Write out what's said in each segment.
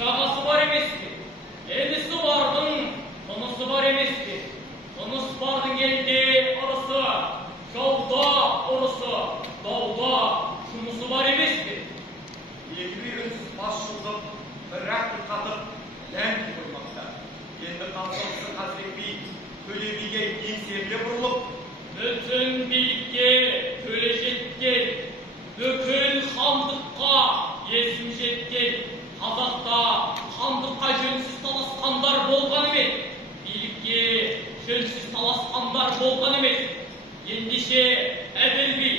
Жағасы бар емес пе? Елісі бардың тынысы бар емес пе? Тыныс бардың елде ұрысы, жауда ұрысы, дауда жұмысы бар емес пе? Екі үнсіз бас шұлғып, бір-ақ қатып, ләңгі тұрмақта. Енді қамсалысы Қазыбек би Төле биге еңсеріле бұрылып, bütün bilge töle жеткен, бүкіл хандыққа есім жеткен, қазақта хандыққа жөнсіз таласқандар болған емес, билікке жөнсіз таласқандар болған емес. Ендеше әділ би,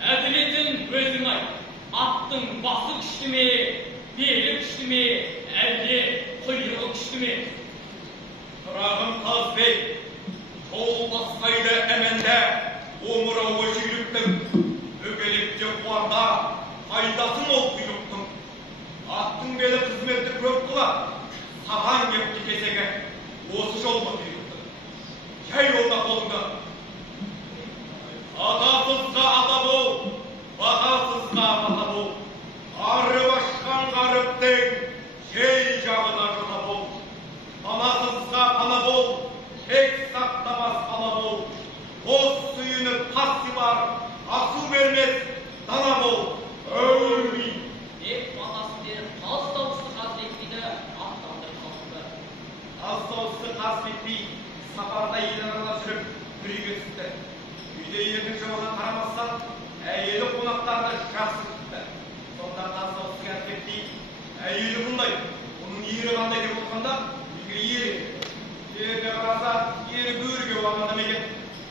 әділетін өзің айт. Аттың басы күшті ме, белі күшті ме, әлде құйрығы күшті ме? Тұрағым Қазбек, жол басқайды әмәнді, омырауы жүйріктің, өгелікте қуарда, қайдасын ол құйрықтың. Аттың белі қызметті көп қылап, саған кепті кезегі, осы жол ма құйрықтың? Жай олда қолыңды. Атасызға ата бол, батасызға бата бол. Арып ашқан ғарыптың, жей жағына жата бол. Панасызға пана бол, тек сақтамас пана бол. Қос сүйініп тасы бар, асу бермес дана бол. Өлмей. Деп батасын беріп, қаз дауысты Қазыбек биді аттандырып қалды. Қаз дауысты Қазыбек би сапарда ел аралап жүріп, бір үйге түсті. Үйде елдің жоғына қарамастан, әйелі қонақтарды жақсы күтті. Сонда қаз дауысты Қазыбек би, әйелі бұндай, оның ері қандай деп отқанда, үйге ері. Жеріне қараса, ері бөріге оғанда мекен.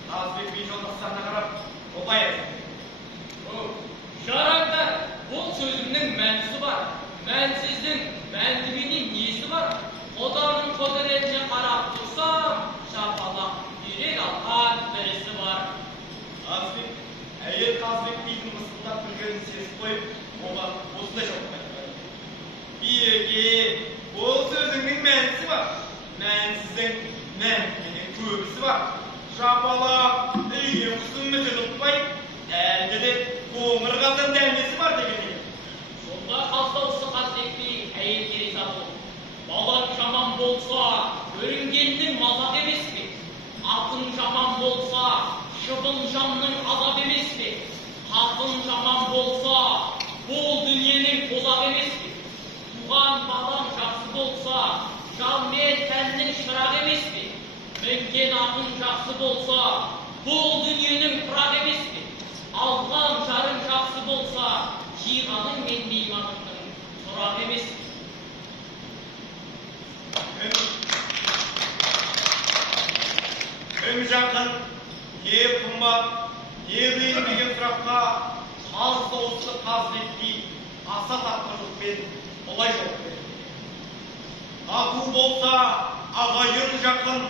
Қазыбек би жолдастарына қарап, олай еді. Жараңдар, бұл сөзімнің мәнісі бар. Мәнсіздің мәндіменен несі бар? Құданың құдіретіне қарап тұрсам, шапалақ үйрек алған бірісі бар. Қазыбек, әйел Қазыбек бидің мысылдап күлгенін сезіп қойып, оған осындай жауап қайтарды. Биеке, бұл сөзіңнің мәнісі бар. Мәнсіздің мәнінен көбісі бар. Шапалақ үйге құсын мүсін ұтпай, әлде де қоңыр қазан дәмесі бар деген екен. Сонда қаз дауысты Қазыбек би әйелге риза болды. Балаң жаман болса, көрінгеннің мазақ емес пе? Атың жаман болса, шыбын жанның азап емес пе? Қатын жаман болса, бұл дүниенің тозақ емес пе? Туған балаң жақсы болса, жан мен тәннің шырақ емес пе? Мінген атың жақсы болса, бұл дүниенің құрақ емес пе? Алған жарың жақсы болса, жиғаның мен мейманыңның тұрақ емес пе? Кім жақын, не қымбат, не қиын деген сұраққа қаз дауысты Қазыбек би аса тапқырлықпен олай жауап берді. Ақу болса, ағайын жақын,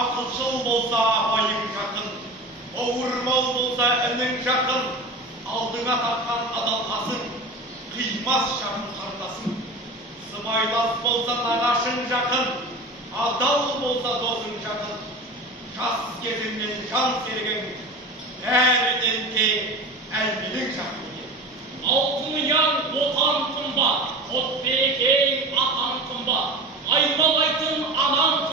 ақылшыл болса, абайың жақын, ауырмау болса, інің жақын, алдыңа тапқан адалқасың, қимас жақын қарындасың. Сыбайлас болса, нағашың жақын, адал болса, досың жақын. Жас кезіңнен жан серігің, бәрінен де әлменің жақын екен. Алтын ұяң отан қымбат, қот берекең атан қымбат, айналайтын анан